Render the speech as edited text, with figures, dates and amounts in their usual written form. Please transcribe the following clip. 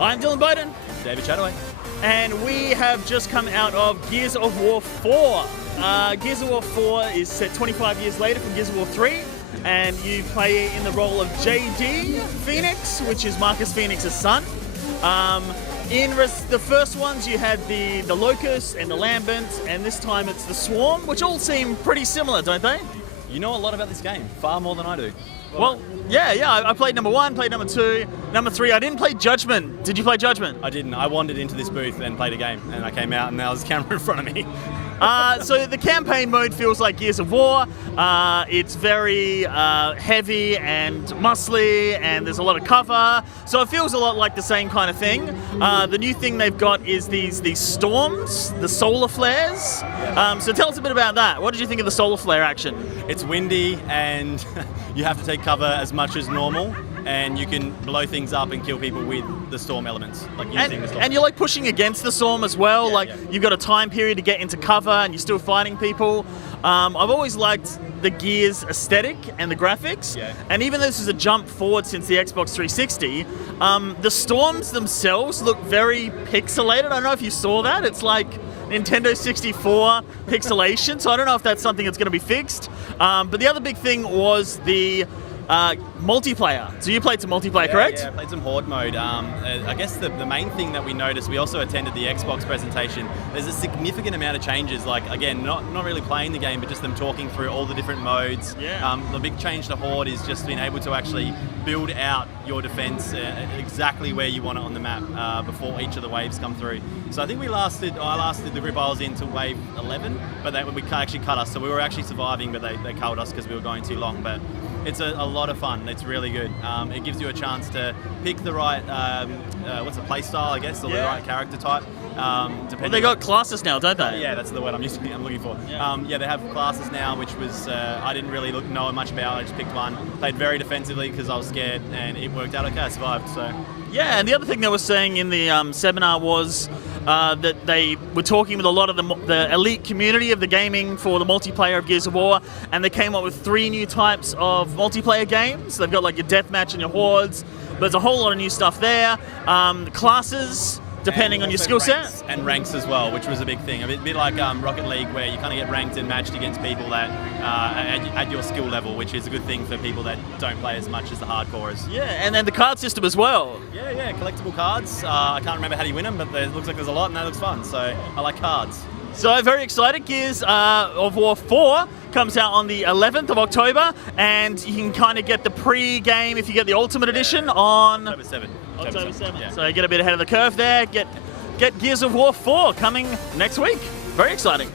I'm Dylan Bowden. David Chataway. And we have just come out of Gears of War 4. Gears of War 4 is set 25 years later from Gears of War 3. And you play in the role of JD Phoenix, which is Marcus Phoenix's son. In the first ones, you had the Locust and the Lambent, and this time it's the Swarm, which all seem pretty similar, don't they? You know a lot about this game, far more than I do. Well, yeah, I played number 1, played number 2, number 3. I didn't play Judgment. Did you play Judgment? I didn't. I wandered into this booth and played a game, and I came out and there was a camera in front of me. So the campaign mode feels like Gears of War. It's very heavy and muscly, and there's a lot of cover. So it feels a lot like the same kind of thing. The new thing they've got is these storms, the solar flares. So tell us a bit about that. What did you think of the solar flare action? It's windy, and you have to take cover as much as normal, and you can blow things up and kill people with the storm elements, like using the storm. And you're like pushing against the storm as well. Yeah. You've got a time period to get into cover, and you're still fighting people. I've always liked the Gears aesthetic and the graphics. Yeah. And even though this is a jump forward since the Xbox 360, the storms themselves look very pixelated. I don't know if you saw that. It's like Nintendo 64 pixelation. So I don't know if that's something that's going to be fixed. But the other big thing was the multiplayer. So you played some multiplayer, correct? Yeah, I played some Horde mode. I guess the main thing that we noticed, we also attended the Xbox presentation, there's a significant amount of changes, like, again, not really playing the game, but just them talking through all the different modes. Yeah. The big change to Horde is just being able to actually build out your defense exactly where you want it on the map before each of the waves come through. So I think I lasted the grip I was in to wave 11, but we actually cut us, so we were actually surviving, but they culled us because we were going too long. But it's a lot of fun. It's really good. It gives you a chance to pick the right, play style, I guess, or the right character type. Well, they got classes now, don't they? Yeah, that's the word I'm looking for. Yeah. They have classes now, which was I didn't really know much about. I just picked one. Played very defensively because I was scared, and it worked out okay. I survived. So. Yeah, and the other thing they were saying in the seminar was that they were talking with a lot of the elite community of the gaming for the multiplayer of Gears of War, and they came up with 3 new types of multiplayer games. They've got like your deathmatch and your hordes. There's a whole lot of new stuff there. Classes, depending on your skill set. And ranks as well, which was a big thing. A bit like Rocket League, where you kind of get ranked and matched against people that at your skill level, which is a good thing for people that don't play as much as the hardcorers. Yeah, and then the card system as well. Yeah, collectible cards. I can't remember how do you win them, but it looks like there's a lot, and that looks fun. So I like cards. So very excited. Gears of War 4 comes out on the 11th of October, and you can kind of get the pre-game if you get the Ultimate Edition on October 7th. October 7th. Yeah. So get a bit ahead of the curve there. Get Gears of War 4 coming next week. Very exciting.